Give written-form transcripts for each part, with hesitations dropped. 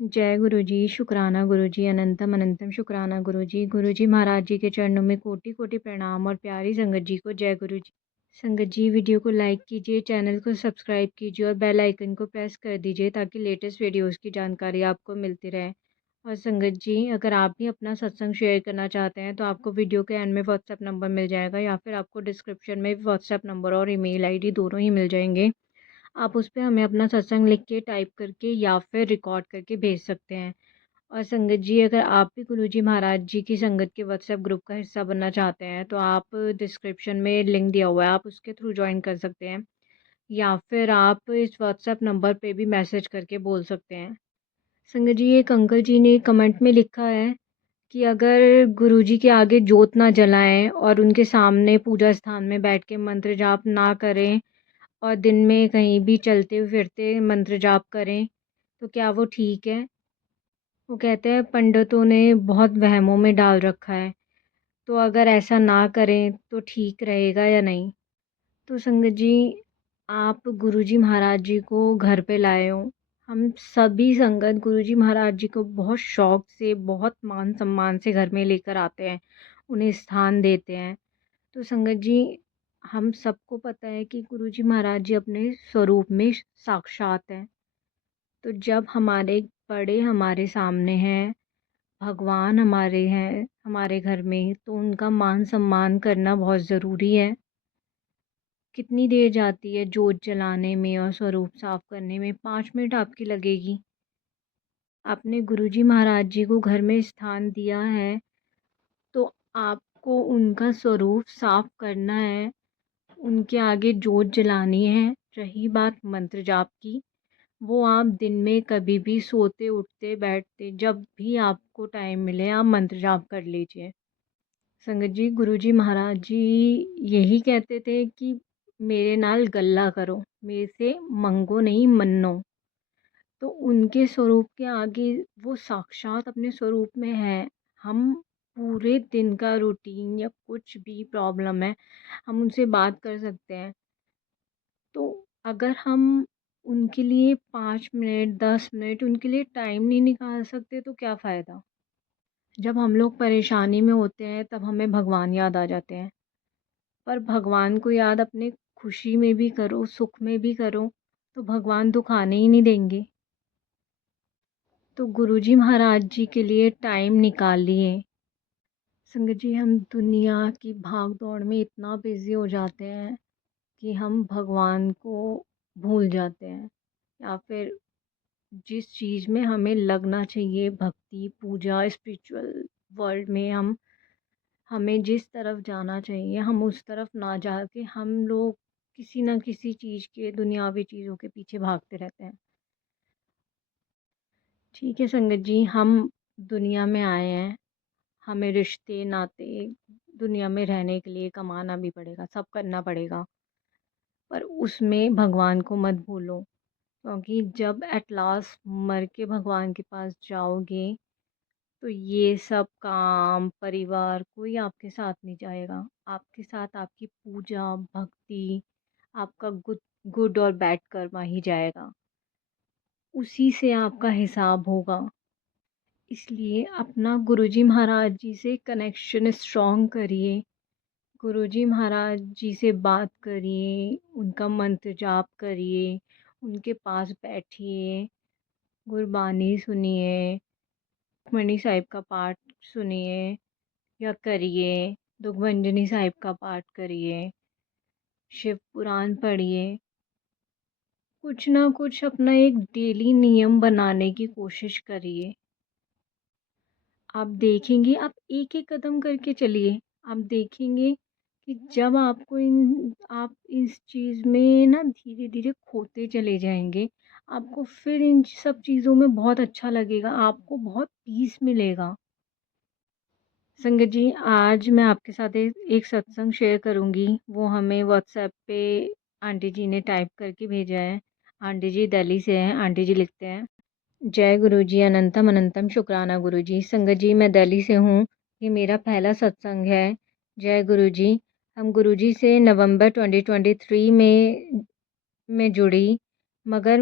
जय गुरु जी, शुक्राना गुरु जी, अनंतम अनंतम शुक्राना गुरु जी। गुरु जी महाराज जी के चरणों में कोटि कोटि प्रणाम और प्यारी संगत जी को जय गुरु जी। संगत जी वीडियो को लाइक कीजिए, चैनल को सब्सक्राइब कीजिए और बेल आइकन को प्रेस कर दीजिए ताकि लेटेस्ट वीडियोस की जानकारी आपको मिलती रहे। और संगत जी अगर आप भी अपना सत्संग शेयर करना चाहते हैं तो आपको वीडियो के एंड में व्हाट्सएप नंबर मिल जाएगा या फिर आपको डिस्क्रिप्शन में व्हाट्सएप नंबर और ईमेल आईडी दोनों ही मिल जाएंगे। आप उस पे हमें अपना सत्संग लिख के टाइप करके या फिर रिकॉर्ड करके भेज सकते हैं। और संगत जी अगर आप भी गुरु जी महाराज जी की संगत के व्हाट्सएप ग्रुप का हिस्सा बनना चाहते हैं तो आप डिस्क्रिप्शन में लिंक दिया हुआ है, आप उसके थ्रू ज्वाइन कर सकते हैं या फिर आप इस व्हाट्सएप नंबर पे भी मैसेज करके बोल सकते हैं। संगत जी एक अंकल जी ने कमेंट में लिखा है कि अगर गुरु जी के आगे जोत ना जलाएं और उनके सामने पूजा स्थान में बैठ के मंत्र जाप ना करें और दिन में कहीं भी चलते फिरते मंत्र जाप करें तो क्या वो ठीक है? वो कहते हैं पंडितों ने बहुत वहमों में डाल रखा है, तो अगर ऐसा ना करें तो ठीक रहेगा या नहीं? तो संगत जी आप गुरुजी महाराज जी को घर पे लाए हो। हम सभी संगत गुरुजी महाराज जी को बहुत शौक से, बहुत मान सम्मान से घर में लेकर आते हैं, उन्हें स्थान देते हैं। तो संगत जी हम सबको पता है कि गुरुजी महाराज जी अपने स्वरूप में साक्षात हैं। तो जब हमारे बड़े हमारे सामने हैं, भगवान हमारे हैं हमारे घर में, तो उनका मान सम्मान करना बहुत ज़रूरी है। कितनी देर जाती है जोत जलाने में और स्वरूप साफ करने में? 5 मिनट आपकी लगेगी। आपने गुरुजी महाराज जी को घर में स्थान दिया है तो आपको उनका स्वरूप साफ करना है, उनके आगे जोत जलानी है। रही बात मंत्र जाप की, वो आप दिन में कभी भी सोते उठते बैठते जब भी आपको टाइम मिले आप मंत्र जाप कर लीजिए। संगत जी गुरुजी महाराज जी यही कहते थे कि मेरे नाल गल्ला करो, मेरे से मंगो नहीं मन्नो। तो उनके स्वरूप के आगे वो साक्षात अपने स्वरूप में है। हम पूरे दिन का रूटीन या कुछ भी प्रॉब्लम है हम उनसे बात कर सकते हैं। तो अगर हम उनके लिए 5 मिनट 10 मिनट उनके लिए टाइम नहीं निकाल सकते तो क्या फ़ायदा? जब हम लोग परेशानी में होते हैं तब हमें भगवान याद आ जाते हैं। पर भगवान को याद अपने खुशी में भी करो, सुख में भी करो, तो भगवान दुःख आने ही नहीं देंगे। तो गुरुजी महाराज जी के लिए टाइम निकालिए। संगत जी हम दुनिया की भाग-दौड़ में इतना बिज़ी हो जाते हैं कि हम भगवान को भूल जाते हैं या फिर जिस चीज़ में हमें लगना चाहिए भक्ति, पूजा, स्पिरिचुअल वर्ल्ड में हमें जिस तरफ जाना चाहिए हम उस तरफ ना जाके हम लोग किसी न किसी चीज़ के दुनियावी चीज़ों के पीछे भागते रहते हैं। ठीक है संगत जी हम दुनिया में आए हैं, हमें रिश्ते नाते दुनिया में रहने के लिए कमाना भी पड़ेगा, सब करना पड़ेगा। पर उसमें भगवान को मत भूलो, क्योंकि जब एट लास्ट मर के भगवान के पास जाओगे तो ये सब काम, परिवार कोई आपके साथ नहीं जाएगा। आपके साथ आपकी पूजा, भक्ति, आपका गुड और बैड कर्मा ही जाएगा। उसी से आपका हिसाब होगा। इसलिए अपना गुरुजी महाराज जी से कनेक्शन स्ट्रॉन्ग करिए। गुरुजी महाराज जी से बात करिए, उनका मंत्र जाप करिए, उनके पास बैठिए, गुरबानी सुनिए, सुखमनी साहिब का पाठ सुनिए या करिए, दुखभंजनी साहिब का पाठ करिए, शिव पुराण पढ़िए। कुछ ना कुछ अपना एक डेली नियम बनाने की कोशिश करिए। आप देखेंगे, आप एक-एक कदम करके चलिए। आप देखेंगे कि जब आपको इन आप इस चीज़ में ना धीरे-धीरे खोते चले जाएँगे, आपको फिर इन सब चीज़ों में बहुत अच्छा लगेगा, आपको बहुत पीस मिलेगा। संगत जी, आज मैं आपके साथ एक एक सत्संग शेयर करूँगी, वो हमें व्हाट्सएप पे आंटी जी ने टाइप करके भेजा है। आंटी जी दिल्ली से हैं, आंटी जी लिखते हैं, जय गुरु जी, अनंतम अनंतम शुक्राना गुरु जी। संगत जी मैं दिल्ली से हूँ, ये मेरा पहला सत्संग है। जय गुरु जी। हम गुरु जी से नवंबर 2023 में जुड़ी, मगर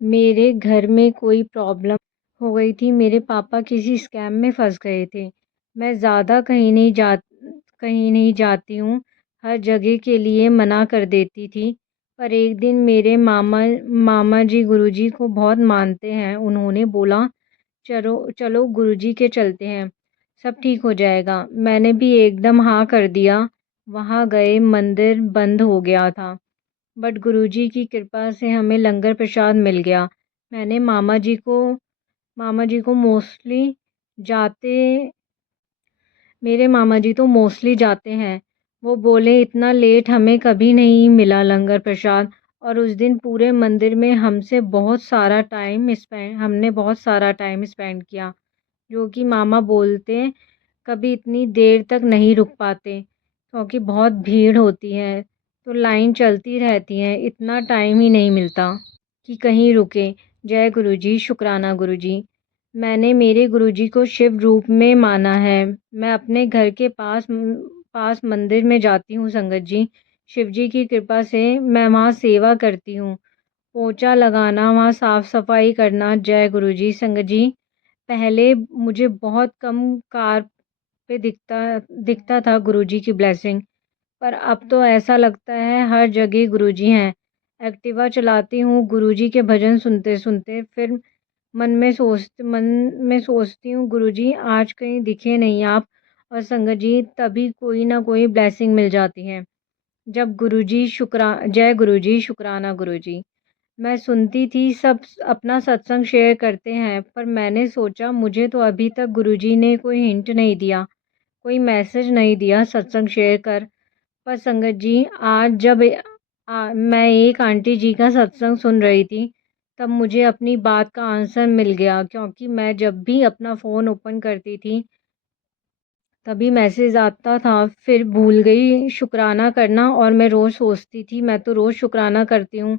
मेरे घर में कोई प्रॉब्लम हो गई थी। मेरे पापा किसी स्कैम में फँस गए थे। मैं ज़्यादा कहीं नहीं जाती हूँ, हर जगह के लिए मना कर देती थी। पर एक दिन मेरे मामा जी गुरुजी को बहुत मानते हैं। उन्होंने बोला, "चलो चलो गुरुजी के चलते हैं, सब ठीक हो जाएगा।" मैंने भी एकदम हाँ कर दिया। वहाँ गए, मंदिर बंद हो गया था। बट गुरुजी की कृपा से हमें लंगर प्रसाद मिल गया। मैंने मामा जी को जाते मेरे मामा जी तो मोस्टली जाते हैं। वो बोले इतना लेट हमें कभी नहीं मिला लंगर प्रसाद। और उस दिन पूरे मंदिर में हमने बहुत सारा टाइम स्पेंड किया। जो कि मामा बोलते कभी इतनी देर तक नहीं रुक पाते क्योंकि बहुत भीड़ होती है, तो लाइन चलती रहती है, इतना टाइम ही नहीं मिलता कि कहीं रुके। जय गुरुजी, शुक्राना गुरुजी। मैंने मेरे गुरुजी को शिव रूप में माना है। मैं अपने घर के पास मंदिर में जाती हूँ संगत जी। शिव जी की कृपा से मैं वहाँ सेवा करती हूँ, पोछा लगाना, वहाँ साफ सफाई करना। जय गुरुजी संगत जी। पहले मुझे बहुत कम कार पे दिखता था गुरुजी की ब्लेसिंग, पर अब तो ऐसा लगता है हर जगह गुरुजी हैं। एक्टिवा चलाती हूँ गुरुजी के भजन सुनते-सुनते, फिर मन में सोचती हूँ गुरुजी आज कहीं दिखे नहीं आप, और संगत जी तभी कोई ना कोई ब्लेसिंग मिल जाती है। जय गुरुजी, शुक्राना गुरुजी। मैं सुनती थी सब अपना सत्संग शेयर करते हैं, पर मैंने सोचा मुझे तो अभी तक गुरुजी ने कोई हिंट नहीं दिया, कोई मैसेज नहीं दिया सत्संग शेयर कर। पर संगत जी आज मैं एक आंटी जी का सत्संग सुन रही थी, तब मुझे अपनी बात का आंसर मिल गया, क्योंकि मैं जब भी अपना फ़ोन ओपन करती थी तभी मैसेज आता था, फिर भूल गई शुक्राना करना। और मैं रोज़ सोचती थी मैं तो रोज़ शुक्राना करती हूँ,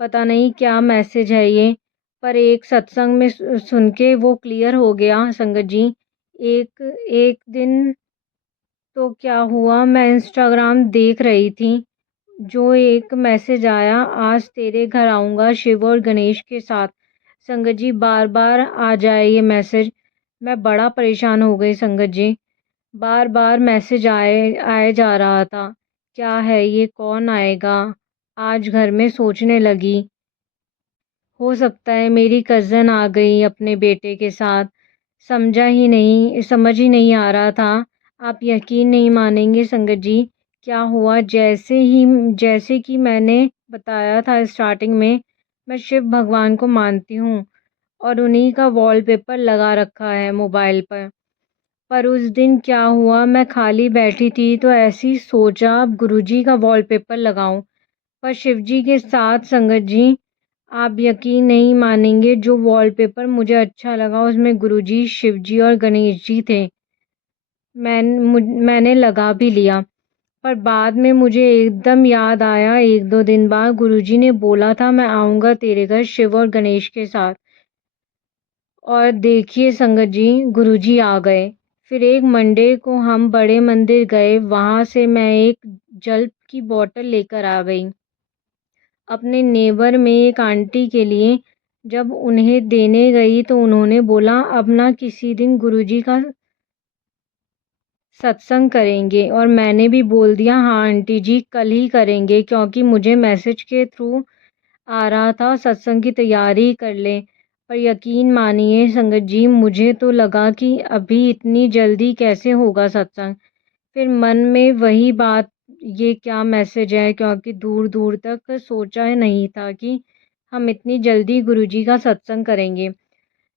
पता नहीं क्या मैसेज है ये। पर एक सत्संग में सुन के वो क्लियर हो गया संगत जी। एक एक दिन तो क्या हुआ, मैं इंस्टाग्राम देख रही थी, जो एक मैसेज आया, आज तेरे घर आऊँगा शिव और गणेश के साथ। संगत जी बार-बार आ जाए ये मैसेज, मैं बड़ा परेशान हो गई संगत जी। बार-बार मैसेज आए आए जा रहा था। क्या है ये, कौन आएगा? आज घर में सोचने लगी, हो सकता है मेरी कज़न आ गई अपने बेटे के साथ। समझ ही नहीं आ रहा था। आप यकीन नहीं मानेंगे संगत जी, क्या हुआ, जैसे कि मैंने बताया था स्टार्टिंग में, मैं शिव भगवान को मानती हूँ और उन्हीं का वॉलपेपर लगा रखा है मोबाइल पर। पर उस दिन क्या हुआ, मैं खाली बैठी थी तो ऐसे ही सोचा अब गुरुजी का वॉलपेपर लगाऊं। पर शिवजी के साथ संगत जी, आप यकीन नहीं मानेंगे, जो वॉलपेपर मुझे अच्छा लगा उसमें गुरुजी, शिवजी और गणेश जी थे। मैंने लगा भी लिया। पर बाद में मुझे एकदम याद आया, एक दो दिन बाद गुरुजी ने बोला था मैं आऊँगा तेरे घर शिव और गणेश के साथ। और देखिए संगत जी, गुरुजी आ गए। फिर एक मंडे को हम बड़े मंदिर गए, वहाँ से मैं एक जल की बोतल लेकर आ गई अपने नेबर में एक आंटी के लिए। जब उन्हें देने गई तो उन्होंने बोला अब ना किसी दिन गुरुजी का सत्संग करेंगे, और मैंने भी बोल दिया हाँ आंटी जी कल ही करेंगे, क्योंकि मुझे मैसेज के थ्रू आ रहा था सत्संग की तैयारी कर ले। पर यकीन मानिए संगत जी, मुझे तो लगा कि अभी इतनी जल्दी कैसे होगा सत्संग। फिर मन में वही बात, ये क्या मैसेज है, क्योंकि दूर दूर तक सोचा नहीं था कि हम इतनी जल्दी गुरुजी का सत्संग करेंगे।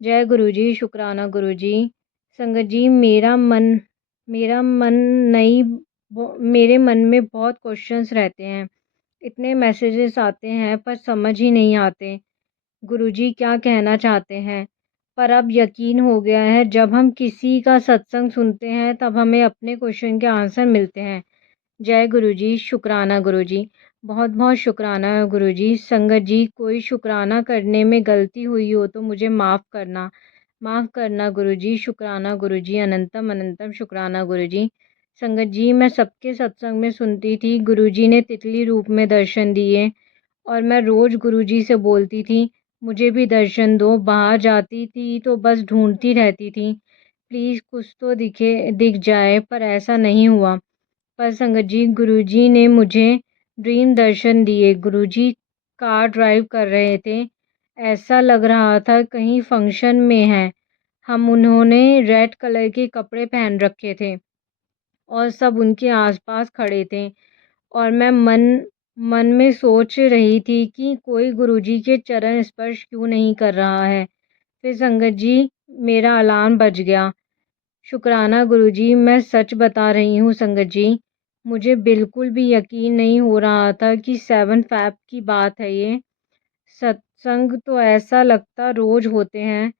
जय गुरुजी, शुक्राना गुरुजी। संगत जी मेरा मन नहीं मेरे मन में बहुत क्वेश्चंस रहते हैं, इतने मैसेजेस आते हैं पर समझ ही नहीं आते गुरुजी क्या कहना चाहते हैं। पर अब यकीन हो गया है, जब हम किसी का सत्संग सुनते हैं तब हमें अपने क्वेश्चन के आंसर मिलते हैं। जय गुरुजी, शुक्राना गुरुजी। बहुत बहुत शुक्राना गुरुजी। संगत जी कोई शुक्राना करने में गलती हुई हो तो मुझे माफ़ करना गुरुजी। शुक्राना गुरुजी, अनंतम अनंतम शुक्राना गुरुजी। संगत जी मैं सबके सत्संग में सुनती थी गुरुजी ने तितली रूप में दर्शन दिए, और मैं रोज़ गुरुजी से बोलती थी मुझे भी दर्शन दो। बाहर जाती थी तो बस ढूंढती रहती थी, प्लीज़ कुछ तो दिख जाए, पर ऐसा नहीं हुआ। पर संगत जी, गुरुजी ने मुझे ड्रीम दर्शन दिए। गुरुजी कार ड्राइव कर रहे थे, ऐसा लग रहा था कहीं फंक्शन में है हम। उन्होंने रेड कलर के कपड़े पहन रखे थे और सब उनके आसपास खड़े थे, और मैं मन मन में सोच रही थी कि कोई गुरुजी के चरण स्पर्श क्यों नहीं कर रहा है। फिर संगत जी, मेरा अलार्म बज गया। शुक्राना गुरुजी, मैं सच बता रही हूँ संगत जी, मुझे बिल्कुल भी यकीन नहीं हो रहा था कि 7 फ़ैब की बात है ये। सत्संग तो ऐसा लगता रोज होते हैं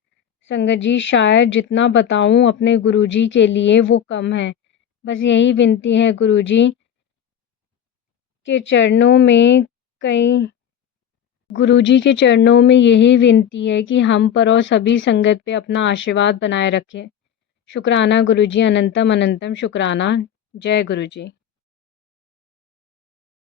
संगत जी, शायद जितना बताऊं अपने गुरुजी के लिए वो कम है। बस यही विनती है गुरुजी के चरणों में कई गुरुजी के चरणों में यही विनती है कि हम पर और सभी संगत पे अपना आशीर्वाद बनाए रखें। शुक्राना गुरुजी, अनंतम अनंतम शुक्राना। जय गुरुजी।